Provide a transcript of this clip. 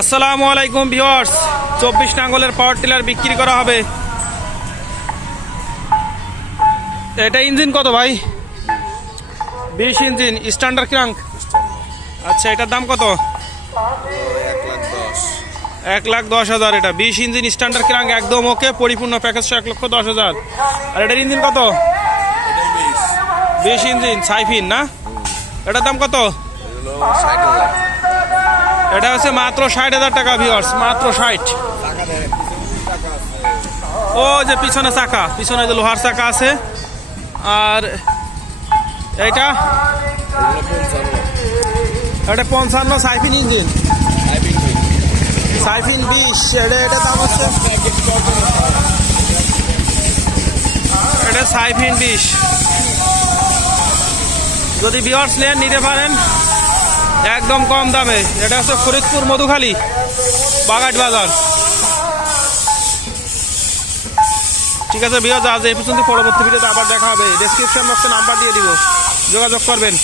আসসালামু আলাইকুম ভিওয়ার্স চব্বিশ নাঙ্গলের পাওয়ার টিলার বিক্রি করা হবে। এটা ইঞ্জিন কত ভাই? বিশ ইঞ্জিন স্ট্যান্ডার্ড ক্রাঙ্ক আচ্ছা এটার দাম কত? এক লাখ দশ হাজার। এটা বিশ ইঞ্জিন স্ট্যান্ডার্ড ক্রাঙ্ক একদম ওকে পরিপূর্ণ প্যাকেজ এক লক্ষ দশ হাজার। আর এটার ইঞ্জিন কত? বিশ। ইঞ্জিন সাইফিন না? এটার দাম কত? এটা হচ্ছে মাত্র ষাট হাজার টাকা ভিওয়ার্স মাত্র ষাট। ও, যে পিছনে চাকা, পিছনে যে লোহার চাকা আছে। আর এটা এটা পঞ্চান্ন সাইফিন ইঞ্জিন। সাইফিন বিশ, এটা এটা দাম হচ্ছে এটা সাইফিন বিশ। যদি বিয়ার্স নেন নিতে পারেন একদম কম দামে। এটা হচ্ছে ফরিদপুর মধুখালী, বাগাট বাজার। ঠিক আছে বিয়ে আজ এই পর্যন্ত পরবর্তী ভিডিওতে আবার দেখা হবে। ডেসক্রিপশন বক্সে নাম্বার দিয়ে দিব। যোগাযোগ করবেন।